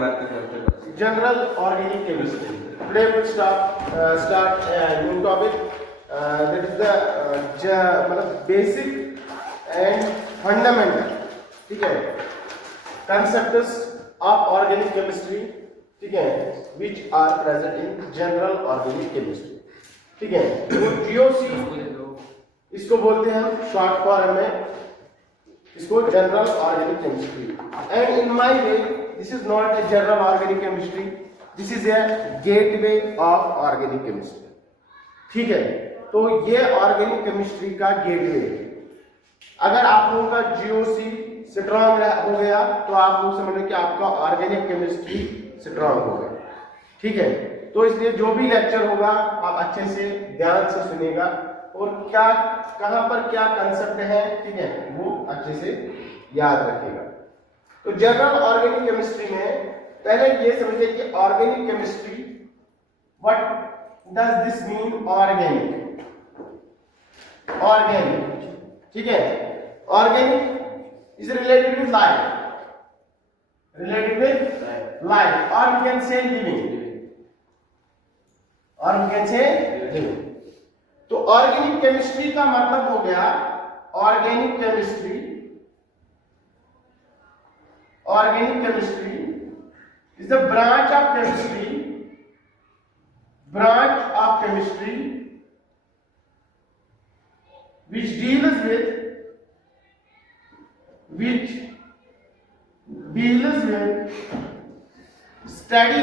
General organic chemistry. Today we will start a new topic. That is the basic and fundamental. ठीक है? Concepts of organic chemistry. ठीक है? Which are present in general organic chemistry. ठीक है? तो GOC इसको बोलते हैं हम शॉर्ट फॉर्म में, इसको general organic chemistry. And in my way this is not a general organic chemistry, this is a gateway of organic chemistry. ठीक है, तो ये ऑर्गेनिक केमिस्ट्री का गेटवे है. अगर आप लोगों का जीओसी स्ट्रांग हो गया तो आप लोग समझ लो कि आपका ऑर्गेनिक केमिस्ट्री स्ट्रांग हो गया. ठीक है, तो इसलिए जो भी लेक्चर होगा आप अच्छे से ध्यान से सुनेगा और क्या कहां पर क्या कंसेप्ट है, ठीक है, वो अच्छे से याद रखेगा. तो जनरल ऑर्गेनिक केमिस्ट्री में पहले ये समझिए कि organic chemistry, what does this mean organic. Organic, ठीक है, organic is related with life, related with life, और वी कैन से लिविंग, और वी कैन से लिविंग. तो ऑर्गेनिक केमिस्ट्री का मतलब हो गया organic chemistry. Organic chemistry is the branch of chemistry, branch of chemistry which deals with study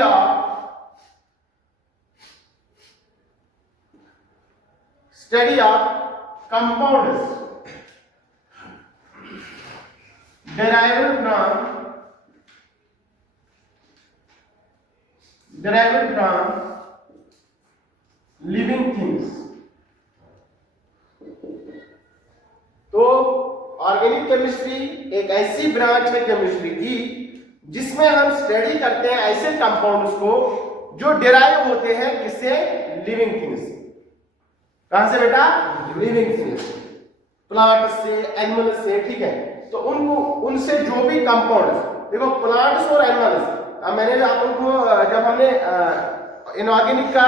of compounds derived from living things. तो organic chemistry एक ऐसी branch है chemistry की जिसमें हम स्टडी करते हैं ऐसे कंपाउंड्स को जो डिराइव होते हैं किससे, लिविंग थिंग्स. कहां से बेटा, लिविंग थिंग्स, प्लांट्स से, एनिमल्स से. ठीक है, तो उनसे जो भी कंपाउंड्स, देखो प्लांट्स और एनिमल्स, मैंने आप लोगों को जब हमने इनऑर्गेनिक का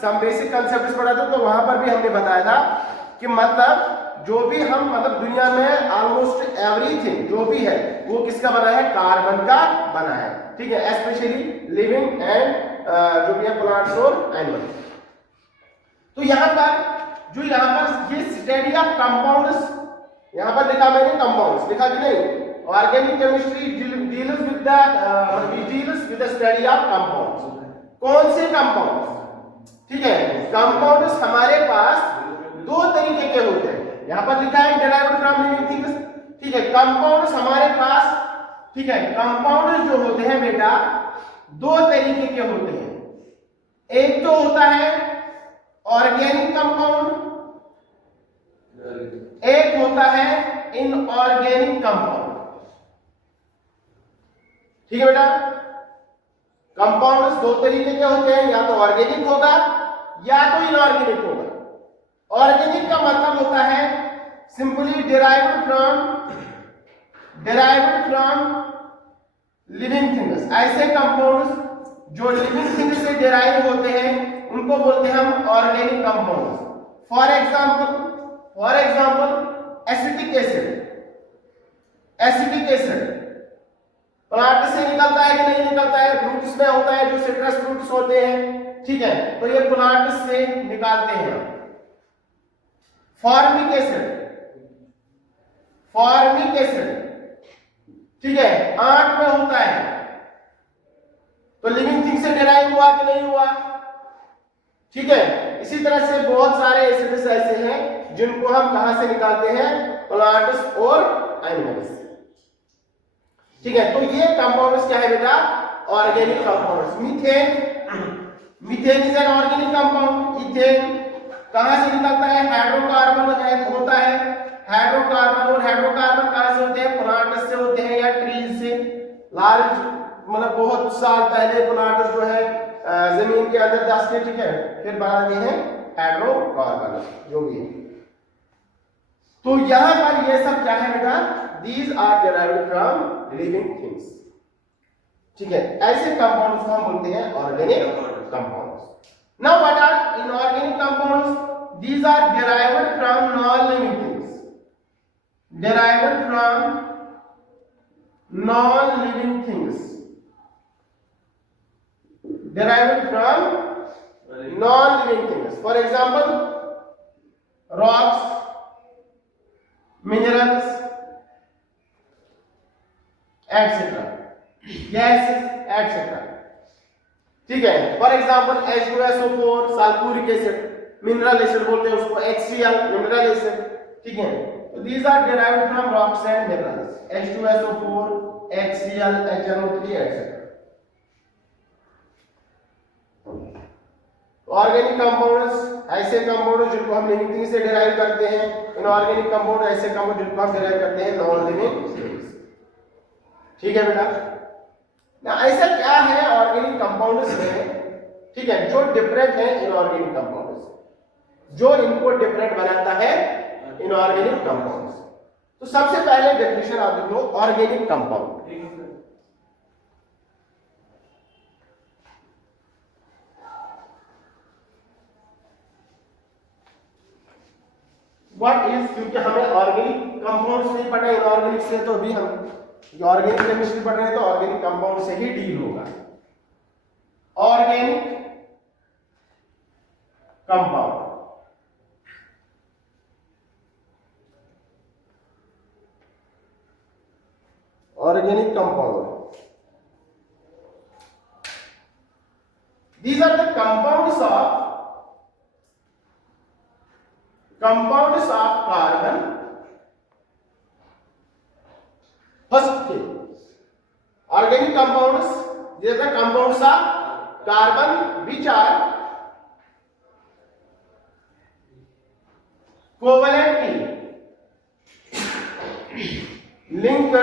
सम बेसिक कंसेप्ट पढ़ा था तो वहां पर भी हमने बताया था कि मतलब जो भी हम मतलब दुनिया में ऑलमोस्ट एवरीथिंग जो भी है वो किसका बना है, कार्बन का बना है. ठीक है, स्पेशली लिविंग एंड जो भी है प्लांट्स और एनिमल्स. तो यहाँ पर ये स्टडी ऑफ कंपाउंड्स, यहाँ पर लिखा मैंने कंपाउंड्स, लिखा कि नहीं. Organic chemistry deals with the study of compounds. कौन से कंपाउंड्स, ठीक है, कंपाउंड्स हमारे पास दो तरीके के होते हैं. यहाँ पर लिखा है derived from living things. ठीक है, कंपाउंड्स हमारे पास, ठीक है, कंपाउंड्स जो होते हैं बेटा दो तरीके के होते हैं. एक तो होता है ऑर्गेनिक कंपाउंड, एक होता है इनऑर्गेनिक कंपाउंड. ठीक है बेटा, कंपाउंड्स दो तरीके के होते हैं, या तो ऑर्गेनिक होगा या तो इनऑर्गेनिक होगा. ऑर्गेनिक का मतलब होता है simply derived from living things. ऐसे कंपाउंड्स जो लिविंग थिंग्स से डिराइव होते हैं उनको बोलते हैं हम organic compounds. For example acetic acid. Acetic acid plant से निकलता है कि नहीं निकलता है, फ्रूट्स में होता है, जो सिट्रस फ्रूट्स होते हैं. ठीक है, तो ये प्लांट से निकालते हैं. फॉर्मिक एसिड, ठीक है, आंत में होता है, तो लिविंग थिंग से डिराइव हुआ कि नहीं हुआ. ठीक है, इसी तरह से बहुत सारे एसिड्स ऐसे हैं जिनको हम कहां से निकालते हैं, प्लांट्स और एनिमल्स. ठीक है, तो ये कंपाउंड्स क्या है बेटा, organic compounds. Methane is an organic compound. Ethane कहां से निकलता है, हाइड्रोकार्बन होता है. हाइड्रोकार्बन और हाइड्रोकार्बन कहां से होते हैं, प्लांट से होते हैं या ट्रीज से. लार्ज मतलब बहुत साल पहले प्लांट जो है जमीन के अंदर दस के, ठीक है, फिर बनाते हैं हाइड्रोकार्बन जो भी है. तो यहां पर ये सब क्या है बेटा, these are derived from living things. ठीक है, ऐसे कंपाउंड्स को हम बोलते हैं organic compounds. Now what are inorganic compounds? These are derived from non-living things. Derived from non-living things. Derived from non-living things. For example, rocks, minerals, etc. Gases, etc. ठीक है, for example H2SO4, sulphuric acid, mineral acid बोलते हैं उसको, HCl mineral acid, ठीक है। तो these are derived from rocks and minerals, H2SO4, HCl, HNO3 etc. Organic compounds ऐसे compound जिनको हम लिविंग थिंग से डिराइव करते हैं, इनऑर्गेनिक कंपाउंड ऐसे कंपाउंड जिनको हम डिराइव करते हैं नॉन लिविंग थिंग्स। ठीक है बेटा, ना ऐसा क्या है ऑर्गेनिक कंपाउंड्स में, ठीक है, जो डिफरेंट है इनऑर्गेनिक कंपाउंड्स, जो इनको डिफरेंट बनाता है इनऑर्गेनिक कंपाउंड्स। तो सबसे पहले डेफिनेशन आप देख लो ऑर्गेनिक कंपाउंड। व्हाट इज, क्योंकि हमें ऑर्गेनिक कंपाउंड से ही पढ़ना है, इनऑर्गेनिक से तो अभी हम ऑर्गेनिक केमिस्ट्री पढ़ रहे हैं तो ऑर्गेनिक कंपाउंड से ही डील होगा। Organic compound, organic compound, these are the compounds of carbon. First thing, organic compounds, these are the compounds of carbon which are covalently linked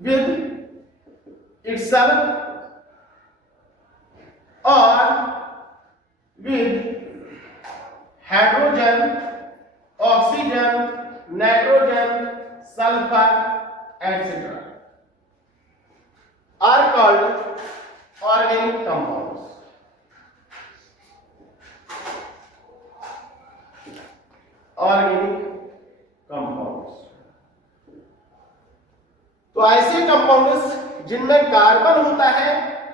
with itself or with hydrogen, oxygen, nitrogen, sulfur etc. are called organic compounds. Organic compounds. तो ऐसे compounds जिनमें carbon होता है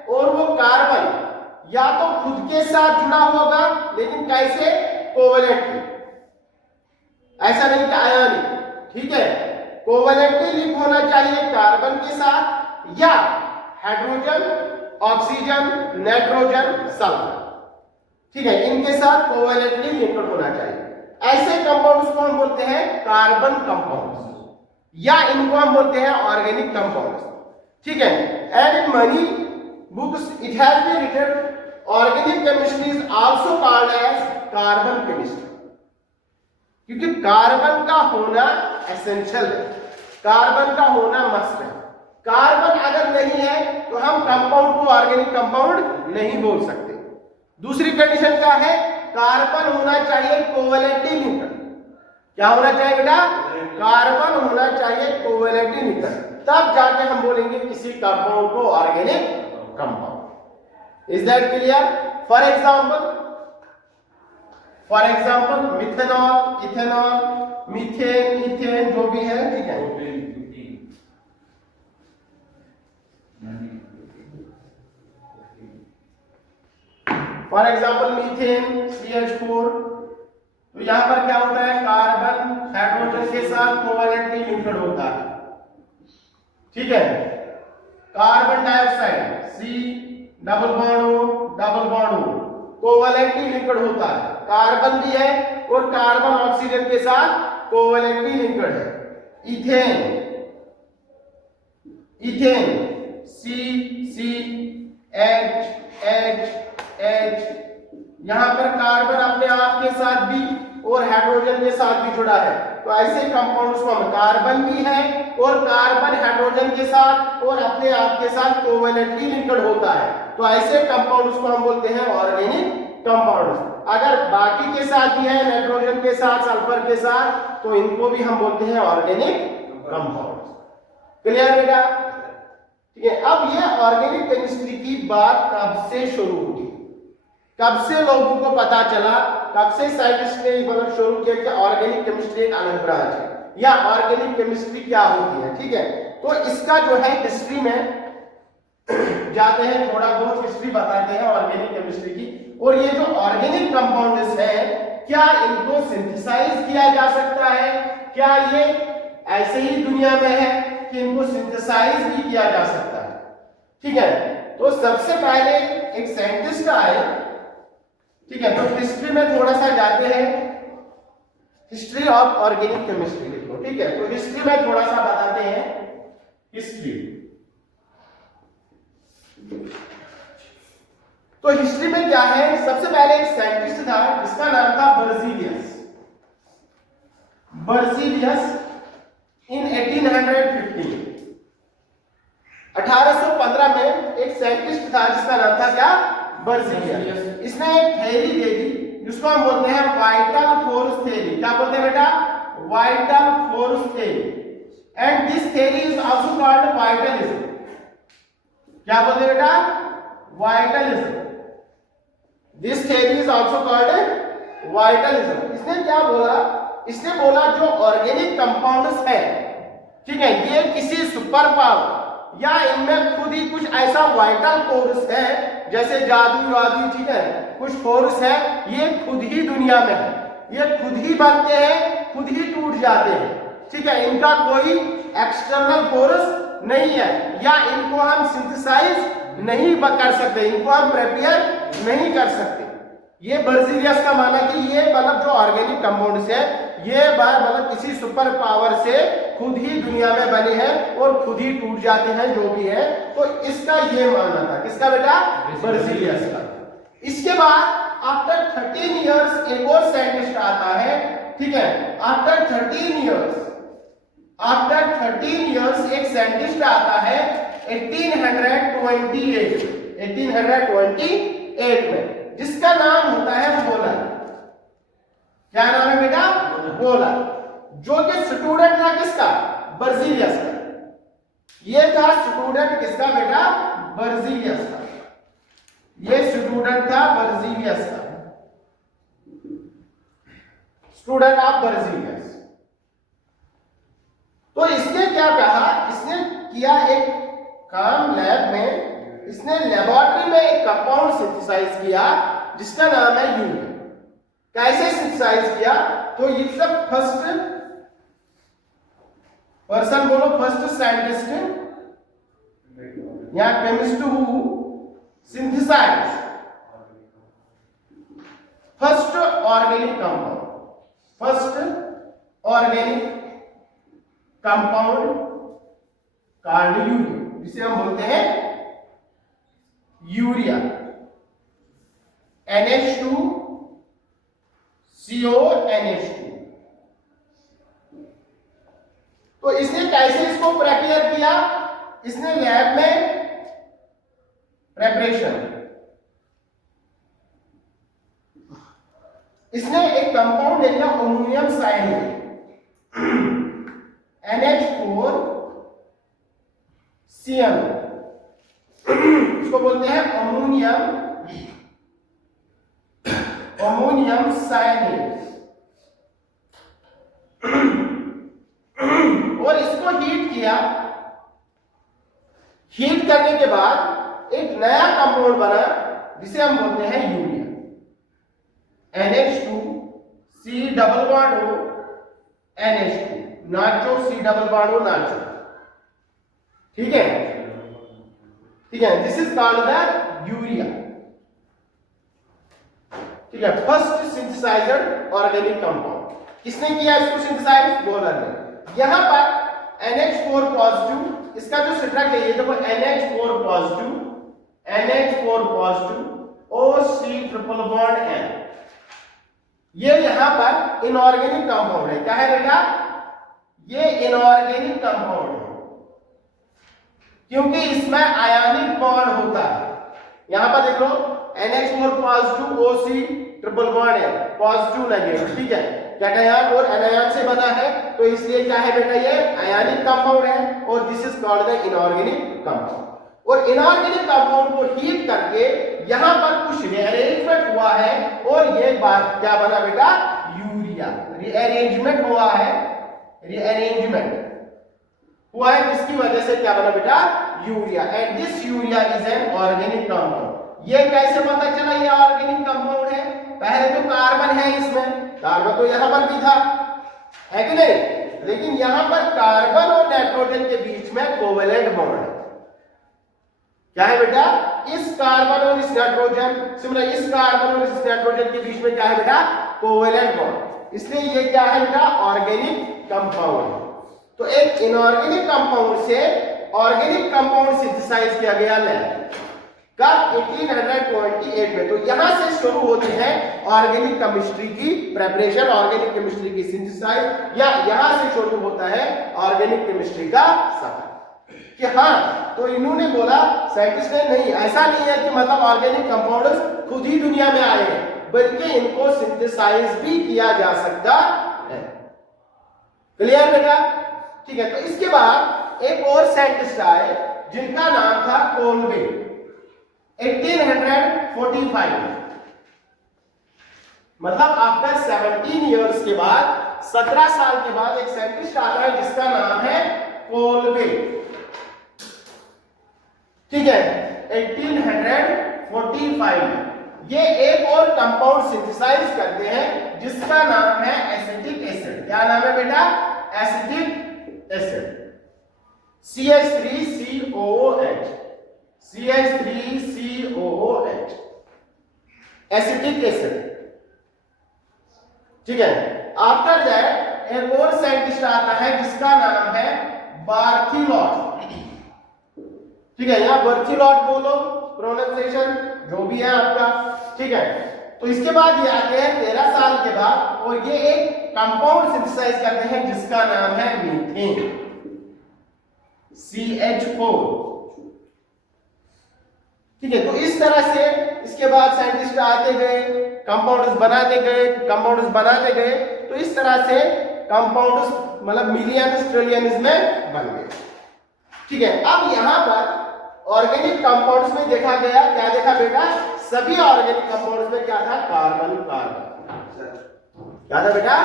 और वो carbon या तो खुद के साथ जुड़ा होगा, लेकिन कैसे, कोवेलेंटली, ऐसा नहीं कि आयनिक, ठीक है, कोवेलेंटली लिंक होना चाहिए कार्बन के साथ या हाइड्रोजन, ऑक्सीजन, नाइट्रोजन, सल्फर, ठीक है, इनके साथ कोवेलेंटली लिंक्ड होना चाहिए। ऐसे कंपाउंड्स को हम बोलते हैं कार्बन कंपाउंड्स या इनको हम बोलते हैं ऑर्गेनिक कंपाउंड्स, ठीक है। And in many books it has been written organic chemistry is also called as carbon chemistry, क्योंकि कार्बन का होना एसेंशियल है, कार्बन का होना मस्ट है। कार्बन अगर नहीं है तो हम कंपाउंड को ऑर्गेनिक कंपाउंड नहीं बोल सकते। दूसरी कंडीशन क्या है, कार्बन होना चाहिए कोवेलेंटली लिंक्ड। क्या होना चाहिए बेटा, कार्बन होना चाहिए कोवेलेंटली लिंक्ड, तब जाके हम बोलेंगे किसी कंपाउंड को organic compound. Is that clear? For example methanol, ethanol, methane, ethane जो भी है, ठीक है, फॉर एग्जांपल मीथेन CH4, तो यहां पर क्या होता है, कार्बन हाइड्रोजन के साथ कोवेलेंटली लिंक्ड होता है, ठीक है। Carbon dioxide C double bond O covalently linked होता है, कार्बन भी है और कार्बन ऑक्सीजन के साथ कोवेलेंटली लिंक्ड है। इथेन CH यहां पर कार्बन अपने आप के साथ भी और हाइड्रोजन के साथ भी जुड़ा है, तो ऐसे कंपाउंड्स को हम, कार्बन भी है और कार्बन हाइड्रोजन के साथ और अपने आप के साथ कोवेलेंटली लिंक्ड होता है, तो ऐसे कंपाउंड्स को हम बोलते हैं ऑर्गेनिक कंपाउंड्स। अगर बाकी के साथ भी है, नाइट्रोजन के साथ, सल्फर के साथ, तो इनको भी हम बोलते हैं ऑर्गेनिक कंपाउंड्स। क्लियर बेटा? ठीक है, अब ये ऑर्गेनिक केमिस्ट्री की बात कब से शुरू हुई, कब से लोगों को पता चला, कब से साइंटिस्ट ने मतलब शुरू किया कि ऑर्गेनिक केमिस्ट्री एक अलग ब्रांच है या ऑर्गेनिक केमिस्ट्री क्या होती है। ठीक है, तो इसका जो है हिस्ट्री में जाते हैं, थोड़ा बहुत हिस्ट्री बताते हैं ऑर्गेनिक केमिस्ट्री की। और ये जो ऑर्गेनिक कंपाउंड्स है, क्या इनको सिंथेसाइज किया जा सकता है, क्या ये ऐसे ही दुनिया में है कि इनको सिंथेसाइज भी किया जा सकता है। ठीक है, तो सबसे पहले एक साइंटिस्ट आए। ठीक है, तो हिस्ट्री में थोड़ा सा जाते हैं, हिस्ट्री ऑफ ऑर्गेनिक केमिस्ट्री लिखो। ठीक है, तो हिस्ट्री में थोड़ा सा बताते हैं हिस्ट्री। तो हिस्ट्री में क्या है, सबसे पहले एक साइंटिस्ट था जिसका नाम था बर्जीलियस। बर्जीलियस इन 1815 1815 में एक साइंटिस्ट था जिसका नाम था क्या, बर्जीलियस। इसने एक थ्योरी दे दी जिसको हम बोलते हैं वाइटल फोर्स थ्योरी। क्या बोलते हैं बेटा, vital force theory. And this theory is also called vitalism. क्या बोलते हैं बेटा, vitalism. This theory is also called vitalism. इसने क्या बोला, इसने बोला जो ऑर्गेनिक कंपाउंड्स है, ठीक है, ये किसी सुपर पावर या इनमें खुद ही कुछ ऐसा वाइटल फोर्स है, जैसे जादू वादू, ठीक है, कुछ फोर्स है, ये खुद ही दुनिया में है, ये खुद ही बनते हैं, खुद ही टूट जाते हैं। ठीक है, इनका कोई एक्सटर्नल फोर्स नहीं है, या इनको हम सिंथेसाइज नहीं कर सकते, इनको हम प्रिपेयर नहीं कर सकते। ये बर्जीलियस का माना कि ये मतलब जो ऑर्गेनिक कंपाउंड्स है, ये मतलब किसी सुपर पावर से खुद ही दुनिया में बने हैं और खुद ही टूट जाते हैं, जो भी है। तो इसका ये मानना था, किसका बेटा, बर्जीलियस का। इसके बाद आफ्टर 13 इयर्स एक और साइंटिस्ट आता है। ठीक है, आफ्टर 13 इयर्स एक साइंटिस्ट आता है 1828 में, जिसका नाम होता है बोलर। क्या नाम है बेटा, बोलर, जो कि स्टूडेंट था किसका, बर्जीलियस का। ये था स्टूडेंट किसका बेटा, बर्जीलियस का। ये स्टूडेंट था बर्जीलियस का, स्टूडेंट ऑफ बर्जीलियस। तो इसने क्या कहा, इसने किया एक काम लैब में, इसने लेबोरेटरी में एक कंपाउंड सिंथेसाइज किया जिसका नाम है यूरिया। कैसे सिंथेसाइज किया, तो ये सब फर्स्ट पर्सन बोलो, फर्स्ट साइंटिस्ट या chemist who synthesize first organic compound, first organic compound called urea, जिसे हम बोलते हैं यूरिया, NH2 CONH2। तो इसने कैसे इसको प्रिपेयर किया, इसने लैब में प्रेपरेशन, इसने एक कंपाउंड ले लिया अमोनियम साइनाइड NH4 CN, इसको बोलते हैं अमोनियम साइनाइड। और इसको हीट किया, हीट करने के बाद एक नया कंपाउंड बना जिसे हम बोलते हैं urea, NH2 C double bond O NH2, नाचो C डबल बॉन्ड O नाचो। ठीक है, ठीक है, this is called the urea. ठीक है, फर्स्ट सिंथेसाइज्ड ऑर्गेनिक कंपाउंड किसने किया, इसको सिंथेसाइज, बोलर ने। यहां पर NH4 पॉजिटिव, इसका जो स्ट्रक्चर है ये देखो, NH4 positive OC triple bond N, ये यहां पर इनऑर्गेनिक कंपाउंड है। क्या है बेटा, ये इनऑर्गेनिक कंपाउंड है क्योंकि इसमें आयनिक बॉन्ड होता है। यहां पर देख लो NH4 positive OC triple bond है, पॉजिटिव नेगेटिव। ठीक है, कैटायन और एनायन से बना है, तो इसलिए क्या है बेटा, ये आयनिक कंपाउंड है और this is called the inorganic compound. और इनऑर्गेनिक कंपाउंड को हीट करके यहां पर कुछ रीअरेंजमेंट हुआ है और ये बात क्या बना बेटा, यूरिया। रीअरेंजमेंट हुआ है, रीअरेंजमेंट हुआ है, जिसकी वजह से क्या बना बेटा, urea. And this urea is an organic compound. ये कैसे पता चला ये ऑर्गेनिक कंपाउंड है? पहले तो कार्बन है इसमें, कार्बन तो यहां पर भी था, है कि नहीं, लेकिन यहां पर कार्बन और नाइट्रोजन के बीच में कोवेलेंट बॉन्ड है। क्या है बेटा, इस कार्बन और इस नाइट्रोजन, सिमिलर इस कार्बन और इस नाइट्रोजन के बीच में क्या है बेटा, कोवेलेंट बॉन्ड, इसलिए ये क्या है बेटा, ऑर्गेनिक कंपाउंड। तो एक इनऑर्गेनिक कंपाउंड से ऑर्गेनिक कंपाउंड सिंथेसाइज किया गया लैब का 1828 में। तो यहां से शुरू होती है ऑर्गेनिक केमिस्ट्री की प्रिपरेशन, ऑर्गेनिक केमिस्ट्री की सिंथेसाइज, या यहां से शुरू होता है ऑर्गेनिक केमिस्ट्री का सफर। कि हाँ, तो इन्होंने बोला, साइंटिस्ट ने, नहीं ऐसा नहीं है कि मतलब ऑर्गेनिक कंपाउंड्स खुद ही दुनिया में आए हैं, बल्कि इनको सिंथेसाइज भी किया जा सकता है। क्लियर बेटा? ठीक है। तो इसके बाद एक और साइंटिस्ट आए जिनका नाम था कोलबे, 1845, मतलब आफ्टर 17 इयर्स के बाद, 17 साल के बाद एक साइंटिस्ट आता है जिसका नाम है कोलबे। ठीक है, 1845 ये एक और कंपाउंड सिंथेसाइज करते हैं जिसका नाम है एसिटिक एसिड। क्या नाम है बेटा? Acetic acid, CH3COOH, CH3COOH, acetic acid. ठीक है। आफ्टर दैट एक और साइंटिस्ट आता है जिसका नाम है बार्थिलॉट। ठीक है, या बर्थिलॉट बोलो, प्रोनाउंसिएशन जो भी है आपका। ठीक है। तो इसके बाद ये आते हैं 13 साल के बाद और ये एक कंपाउंड सिंथेसाइज करते हैं जिसका नाम है मीथेन, CH4। ठीक है। तो इस तरह से इसके बाद साइंटिस्ट आते गए, कंपाउंड्स बनाते गए, तो इस तरह से कंपाउंड्स मतलब मिलियंस ट्रिलियंस में बन गए। ठीक है। अब यहां पर ऑर्गेनिक कंपाउंड्स में देखा गया, क्या देखा बेटा, सभी ऑर्गेनिक कंपाउंड्स में क्या था, कार्बन कार्बन। क्या था बेटा,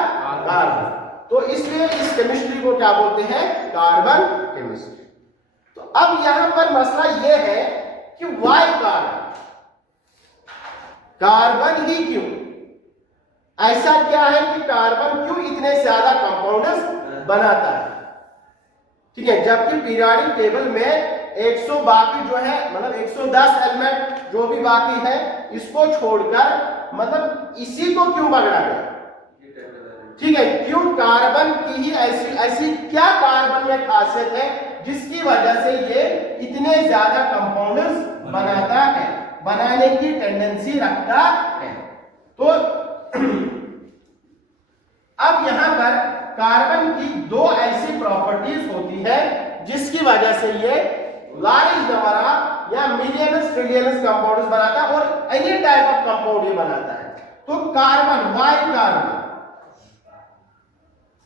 कार्बन। तो इसलिए इस केमिस्ट्री को क्या बोलते हैं, कार्बन केमिस्ट्री। तो अब यहां पर मसला यह है कि वाई कार्बन, कार्बन ही क्यों, ऐसा क्या है कि कार्बन क्यों इतने ज्यादा कंपाउंड्स बनाता है? ठीक है, जबकि पीरियोडिक टेबल में 100 बाकी जो है, मतलब 110 एलिमेंट जो भी बाकी है, इसको छोड़कर मतलब इसी को क्यों पकड़ा गया? ठीक है, क्यों कार्बन की ही ऐसी क्या कार्बन में खासियत है जिसकी वजह से ये इतने ज्यादा कंपाउंड्स बनाता है, बनाने की टेंडेंसी रखता है? तो अब यहां पर कार्बन की दो ऐसी प्रॉपर्टीज होती है जिसकी वजह से ये लार्ज नंबर ऑफ या मिलियंस ट्रिलियंस कंपाउंड्स बनाता है और एनी टाइप ऑफ कंपाउंड ये बनाता है। तो कार्बन,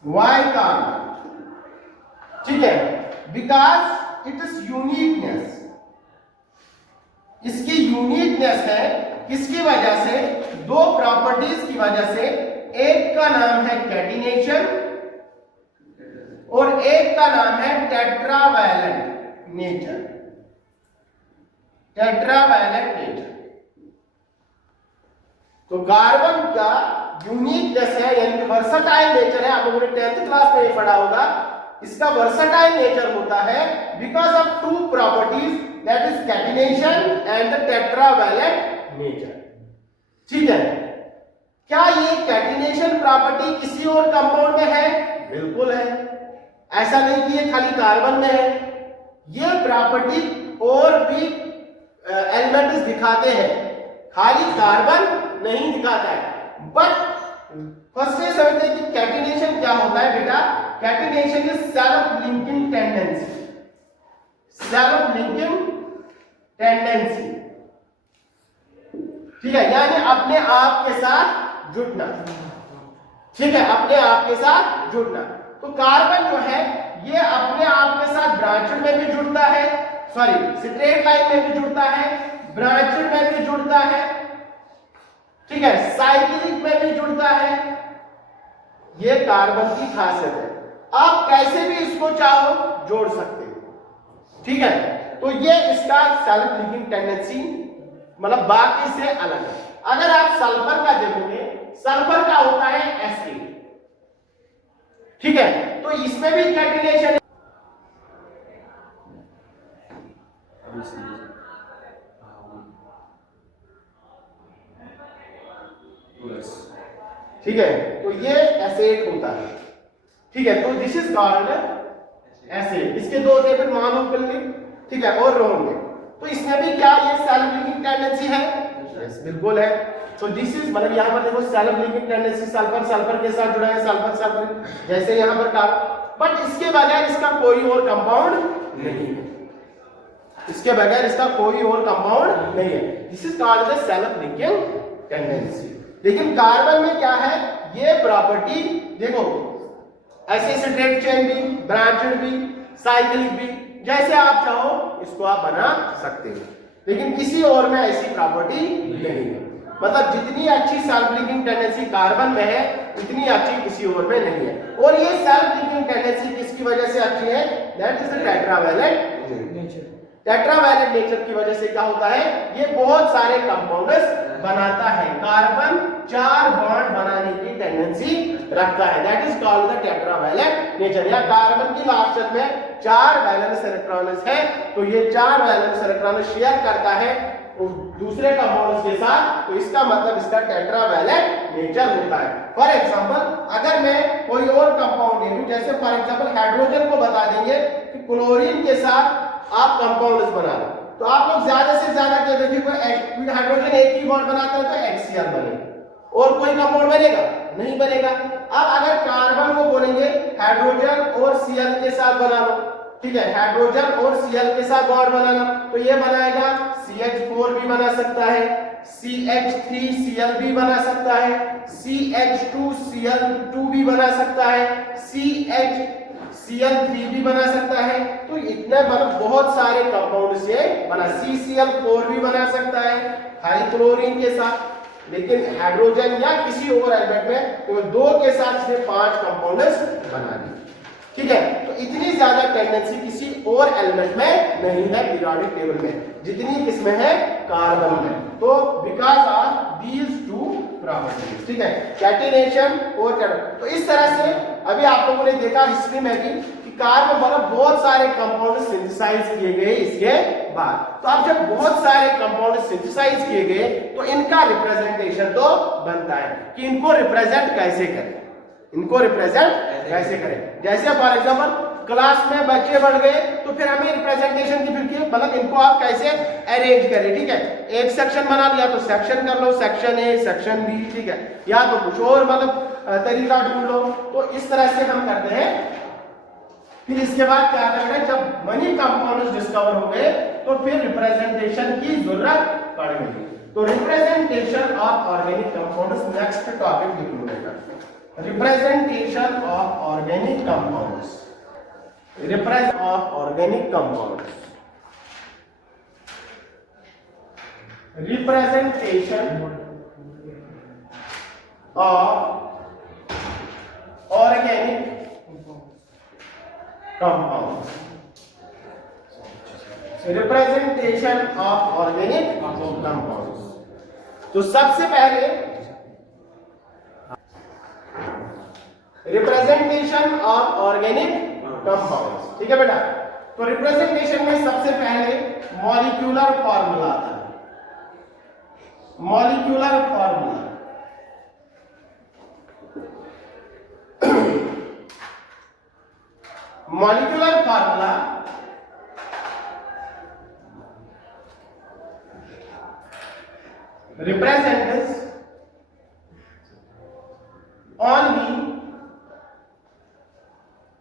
वाई कार्बन, ठीक है, बिकॉज इट इज यूनिकनेस, इसकी यूनिकनेस है किसकी वजह से, दो प्रॉपर्टीज की वजह से। एक का नाम है कैटिनेशन और एक का नाम है टेट्रावैलेंट नेचर, टेट्रावैलेंट नेचर। तो कार्बन का यूनिकनेस है, यानी कि वर्सटाइल नेचर है। आप लोगों ने 10th क्लास में ये पढ़ा होगा, इसका वर्सटाइल नेचर होता है because of two properties, that is catenation and the tetravalent nature. ठीक है। क्या ये कैटिनेशन प्रॉपर्टी किसी और कंपाउंड में है? बिल्कुल है, ऐसा नहीं कि ये खाली कार्बन में है। ये प्रॉपर्टी और भी एलिमेंट्स दिखाते हैं, खाली कार्बन नहीं दिखाता है। बट फर्स्ट ये समझते हैं कि कैटिनेशन क्या होता है बेटा। Catenation is self linking tendency, self linking tendency. ठीक है, यानी अपने आप के साथ जुड़ना। ठीक है, अपने आप के साथ जुड़ना। तो कार्बन जो है ये अपने आप के साथ ब्रांचेड में भी जुड़ता है, सॉरी स्ट्रेट लाइन में भी जुड़ता है, ब्रांचेड में भी जुड़ता है, ठीक है, साइक्लिक में भी जुड़ता है। ये कार्बन की खासियत है, आप कैसे भी इसको चाहो जोड़ सकते हो, ठीक है। तो ये इसका सेल्फ लिंकिंग टेंडेंसी मतलब बाकी से अलग है। अगर आप सल्फर का देखोगे, सल्फर का होता है एसिड, ठीक है, तो इसमें भी कैटिनेशन, ठीक है, तो ये एसिड होता है, ठीक है। तो दिस इज कॉल्ड एसिड। इसके दो टेबल मोनोक्लिनिक, ठीक है, और रोहन। तो इसमें भी क्या ये सेल्फ लिंकिंग टेंडेंसी है? यस, बिल्कुल है। सो दिस इज मतलब यहां पर देखो self linking tendency, sulphur sulphur के साथ जुड़ा है, सल्फर सल्फर जैसे यहां पर कार्बन, बट इसके बगैर इसका कोई और कंपाउंड नहीं है, इसके बगैर इसका कोई और कंपाउंड नहीं है। This is called the self linking tendency. लेकिन कार्बन में क्या है, ये प्रॉपर्टी देखो, ऐसे स्ट्रेट चेन भी, ब्रांचेड भी, साइक्लिक भी, जैसे आप चाहो इसको आप बना सकते हो, लेकिन किसी और में ऐसी प्रॉपर्टी नहीं है। मतलब जितनी अच्छी सेल्फ लिंकिंग टेंडेंसी कार्बन में है, उतनी अच्छी किसी और में नहीं है। और ये सेल्फ लिंकिंग टेंडेंसी किसकी वजह से अच्छी है? That is the tetravalent nature. Tetravalent nature की वजह से क्या होता है, ये बहुत सारे कंपाउंड्स बनाता है। कार्बन 4 बॉन्ड बनाने की टेंडेंसी रखता है, that is called the tetravalent nature. या कार्बन की लास्ट शेल में 4 वैलेंस इलेक्ट्रॉन्स है, तो ये 4 वैलेंस इलेक्ट्रॉन्स शेयर करता है दूसरे कंपाउंड्स के साथ, तो इसका मतलब इसका टेट्रावैलेंट नेचर होता है। फॉर एग्जांपल अगर मैं कोई और कंपाउंड ले लूं, जैसे फॉर एग्जांपल हाइड्रोजन को बता देंगे कि क्लोरीन के साथ आप कंपाउंड्स बना लो, तो आप लोग ज्यादा से ज्यादा क्या देखेंगे, हाइड्रोजन एक ही बॉन्ड बनाता है तो HCl बनेगा, और कोई कंपाउंड बनेगा नहीं बनेगा। अब अगर कार्बन को बोलेंगे हाइड्रोजन और Cl के साथ बना लो, ठीक है, हाइड्रोजन और Cl के साथ बॉन्ड बनाना, तो ये बनाएगा CH4 भी बना सकता है, CH3Cl भी बना सकता है, CH2Cl2 भी बना सकता है, CHCl3 भी बना सकता है। तो इतने मतलब बहुत सारे कंपाउंड से बना, CCl4 भी बना सकता है हाइड्रोक्लोरीन के साथ। लेकिन हाइड्रोजन या किसी और एलिमेंट में तो 2 के साथ इसने 5 कंपाउंड्स बना दिए, ठीक है। तो इतनी ज्यादा टेंडेंसी किसी और एलिमेंट में नहीं है पीरियोडिक टेबल में, जितनी किसमें है, कार्बन में। तो because of these two properties, ठीक है, कैटिनेशन और तो इस तरह से अभी आप लोगों ने देखा हिस्ट्री में भी कि कार्बन पर बहुत सारे कंपाउंड सिंथेसाइज किए गए इसके बाद। तो अब जब बहुत सारे कंपाउंड सिंथेसाइज किए गए तो इनका रिप्रेजेंटेशन तो बनता है कि इनको रिप्रेजेंट कैसे करें, इनको रिप्रेजेंट कैसे करें। जैसे फॉर एग्जांपल क्लास में बच्चे बढ़ गए तो फिर हमें रिप्रेजेंटेशन की फिर मतलब इनको आप कैसे अरेंज करें, ठीक है। एक सेक्शन बना लिया तो सेक्शन कर लो, सेक्शन ए सेक्शन बी, ठीक है, या तो कुछ और मतलब तरीका ढूंढ लो। तो इस तरह से हम करते हैं। फिर इसके बाद क्या करना है, जब मनी कंपाउंड्स डिस्कवर हो गए तो फिर रिप्रेजेंटेशन की जरूरत पड़ गई। तो representation of organic compounds next topic लिख लो बेटा, representation of organic compounds, represent of organic compounds, representation of organic compounds, representation of organic compounds. तो सबसे पहले रिप्रेजेंटेशन ऑफ ऑर्गेनिक कंपाउंड्स, ठीक है बेटा। तो रिप्रेजेंटेशन में सबसे पहले मॉलिक्यूलर फॉर्मूला आता है, molecular formula. Molecular formula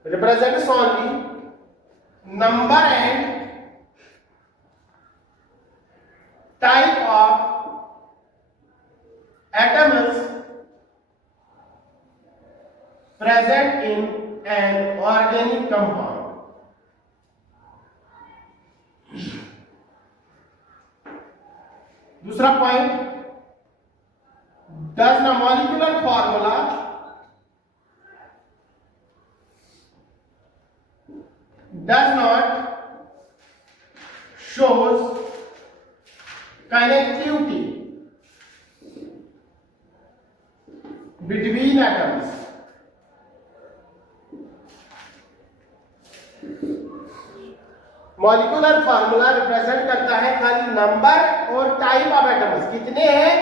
represents only number and type of atoms दूसरा point, does the molecular formula does not shows connectivity between atoms. Molecular formula represent करता है खाली नंबर और टाइप ऑफ एटम्स, कितने हैं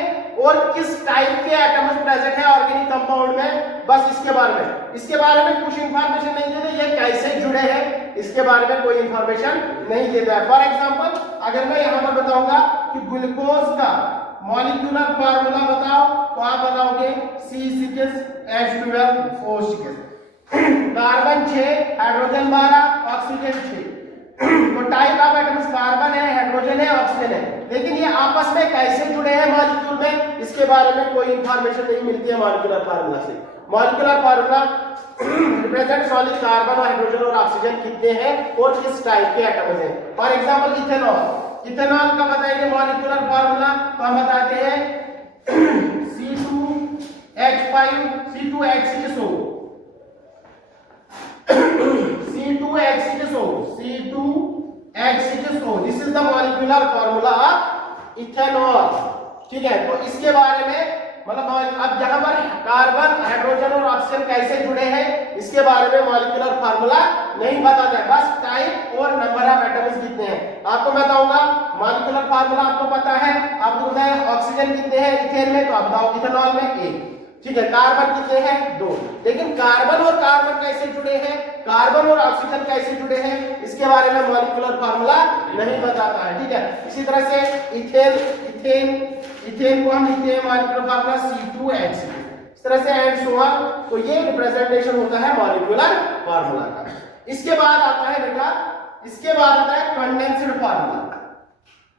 और किस टाइप के एटम्स प्रेजेंट है ऑर्गेनिक कंपाउंड में, बस इसके बारे में। इसके बारे में कुछ इंफॉर्मेशन नहीं देते, ये कैसे जुड़े हैं इसके बारे में कोई इंफॉर्मेशन नहीं देता है। फॉर एग्जांपल अगर मैं यहां पर बताऊंगा कि ग्लूकोज का मॉलिक्यूलर फार्मूला बताओ तो आप बताओगे C6H12O6, कार्बन 6, हाइड्रोजन 12, ऑक्सीजन 6। तो टाइप ऑफ एटम्स कार्बन है, हाइड्रोजन है, ऑक्सीजन है, लेकिन ये आपस में कैसे जुड़े हैं मॉलिक्यूल में इसके बारे में कोई इंफॉर्मेशन नहीं मिलती है मॉलिक्यूलर फार्मूला से। Molecular formula represents only carbon, hydrogen और ऑक्सीजन कितने हैं और किस टाइप के एटम्स हैं। फॉर एग्जांपल इथेनॉल, इथेनॉल का बताएंगे मॉलिक्यूलर फार्मूला तो हम बताते हैं C2H5 C2H6O C2H6O, this is the molecular formula of ethanol. ठीक है, तो इसके बारे में मतलब अब यहाँ पर कार्बन, हाइड्रोजन और ऑक्सीजन कैसे जुड़े हैं इसके बारे में मॉलिक्यूलर फार्मूला नहीं बताता है, बस टाइप और नंबर ऑफ एटम्स कितने हैं। आपको मैं बताऊंगा मॉलिक्यूलर फार्मूला आपको पता है, आपको पता है ऑक्सीजन कितने हैं इथेन में, तो आप बताओ इथेनॉल में 1। ठीक है, कार्बन कितने हैं 2, लेकिन कार्बन और कार्बन कैसे जुड़े हैं, कार्बन और ऑक्सीजन कैसे जुड़े हैं इसके बारे में मॉलिक्यूलर फार्मूला नहीं बताता है। ठीक है, इसी तरह से इथेन को हम लिखते हैं मॉलिक्यूलर फार्मूला C2H, इस तरह से एंड सो ऑन। तो ये रिप्रेजेंटेशन होता है मॉलिक्यूलर फार्मूला का। इसके बाद आता है बेटा, इसके बाद आता है कंडेंस्ड फार्मूला,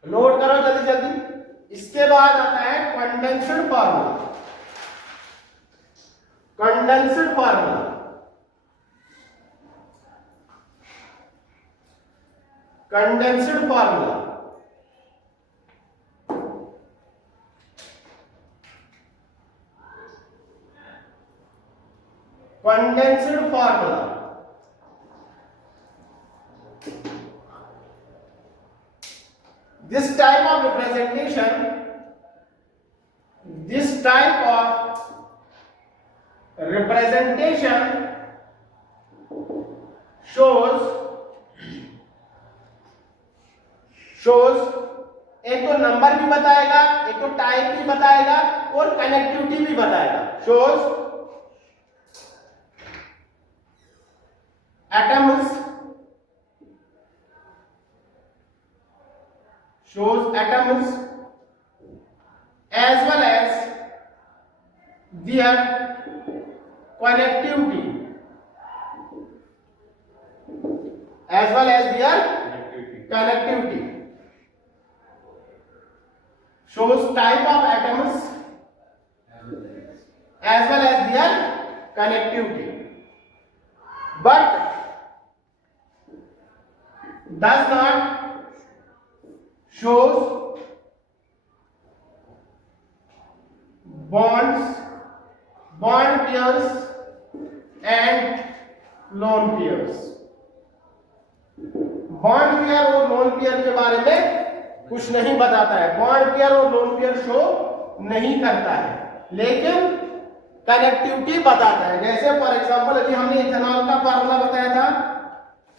नोट करो जल्दी जल्दी। इसके बाद आता है condensed formula, condensed formula, condensed formula. Condensed formula this type of representation, this type of representation shows एक तो नंबर भी बताएगा, एक तो टाइप भी बताएगा और कनेक्टिविटी भी बताएगा। shows atoms, shows atoms as well as their connectivity, as well as their connectivity, shows type of atoms as well as their connectivity, but does not shows bonds, bond pairs and lone pairs। Bond pair और lone pair के बारे में कुछ नहीं बताता है, bond pair और lone pair show नहीं करता है, लेकिन कनेक्टिविटी बताता है। जैसे फॉर एग्जांपल अभी हमने इथेनॉल का फार्मूला बताया था,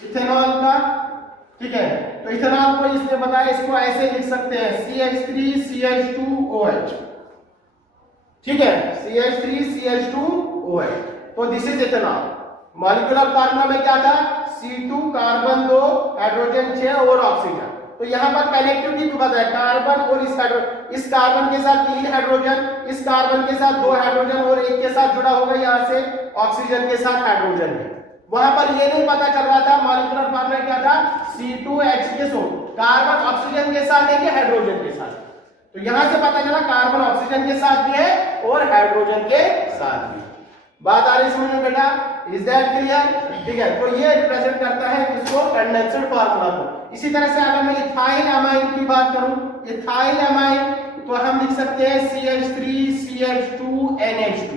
इथेनॉल का, ठीक है, तो इथेनॉल को इसने बताया, इसको ऐसे लिख सकते हैं CH3CH2OH, ठीक है, CH3CH2OH, तो this is ethanol. Molecular formula में क्या था, C2 कार्बन 2, हाइड्रोजन 6 और ऑक्सीजन। तो यहाँ पर कनेक्टिविटी भी बताया, कार्बन और इस कार्बन के साथ 3 हाइड्रोजन, इस कार्बन के साथ 2 हाइड्रोजन और एक के साथ जुड़ा होगा यहाँ से ऑक्सीजन के साथ हाइड्रोजन है। वहां पर ये नहीं पता चल रहा था मॉलिक्यूलर फार्मूला क्या था, C2H6O, कार्बन ऑक्सीजन के साथ है कि हाइड्रोजन के साथ। तो यहां से पता चला कार्बन ऑक्सीजन के साथ भी है और हाइड्रोजन के साथ भी। बात आ रही समझ में बेटा, इज दैट क्लियर? ठीक है, तो ये रिप्रेजेंट करता है किसको, कंडेंस्ड फार्मूला को। इसी तरह से अगर मैं इथाइल अमाइन की बात करूं, इथाइल अमाइन तो हम लिख सकते हैं CH3CH2NH2,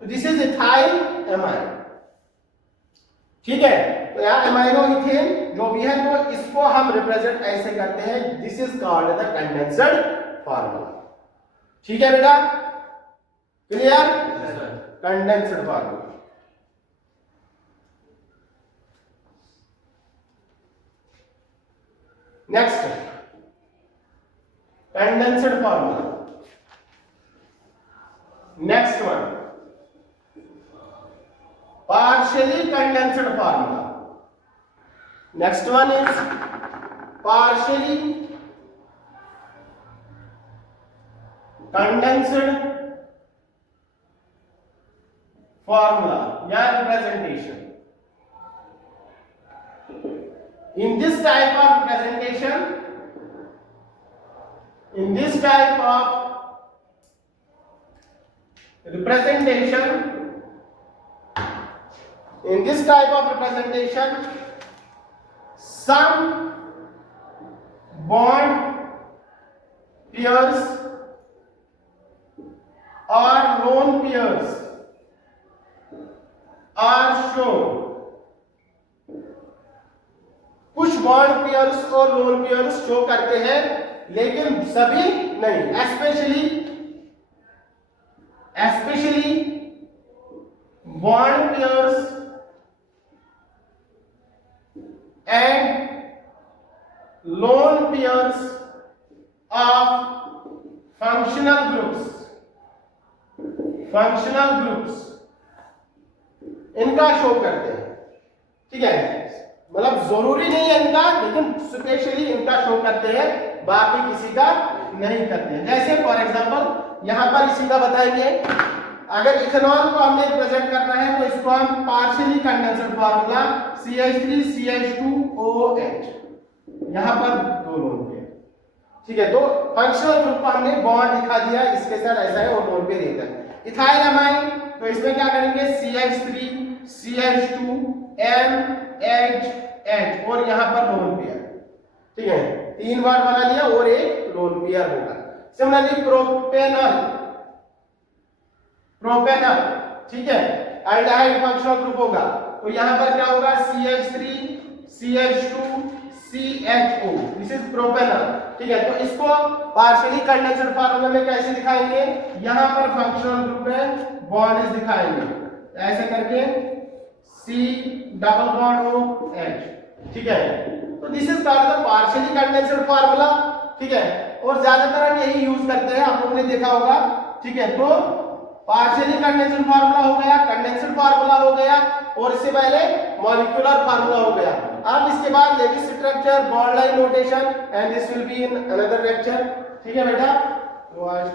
तो दिस इज इथाइल एमाइड। ठीक है, तो यहाँ एमाइनो इथेन जो भी है तो इसको हम रिप्रेजेंट ऐसे करते हैं, this is called the condensed formula. ठीक है बेटा, clear? Condensed formula. Next, condensed formula. Next one, partially condensed formula. Next one is partially condensed formula या representation. In this type of representation, in this type of representation, some bond pairs or lone pairs are shown. कुछ bond pairs और lone pairs show करते हैं, लेकिन सभी नहीं। especially bond pairs and lone pairs of functional groups इनका show करते हैं। ठीक है, मतलब जरूरी नहीं है इनका, लेकिन स्पेशली इनका शो करते हैं, बाकी किसी का नहीं करते हैं। जैसे फॉर एग्जांपल यहां पर इसी का बताएंगे, अगर इथेनॉल को हमने रिप्रेजेंट करना है तो इसको हम पार्शियली कंडेंस्ड फार्मूला CH3CH2OH, यहां पर दो लोन पे। ठीक है, तो फंक्शनल ग्रुप को हमने बॉन्ड दिखा दिया, इसके साथ ऐसा है और लोन पे रहता है। इथाइल अमाइन, तो इसमें क्या करेंगे CH3CH2NHH और यहां पर लोन पेयर। ठीक है, 3 बॉन्ड बना लिया और एक लोन पेयर होगा। सिमिलरली प्रोपेनॉल, ठीक है, एल्डिहाइड फंक्शनल ग्रुप होगा, तो यहां पर क्या होगा CH3CH2CHO, दिस इज प्रोपेनॉल। ठीक है, तो इसको पार्शियली कंडेंस्ड फार्मूला में कैसे दिखाएंगे, यहां पर फंक्शनल ग्रुप में बॉन्ड दिखाएंगे ऐसे करके C+H। ठीक है, तो this is called the partially condensed formula. ठीक है, और ज्यादातर हम यही यूज करते हैं, आप लोगों ने देखा होगा। ठीक है, तो पार्शियली कंडेंस्ड फार्मूला हो गया, कंडेंस्ड फार्मूला हो गया, और इससे पहले मॉलिक्यूलर फार्मूला हो गया। अब इसके बाद Lewis structure, bond line notation, and this will be in another lecture. ठीक है बेटा, तो आज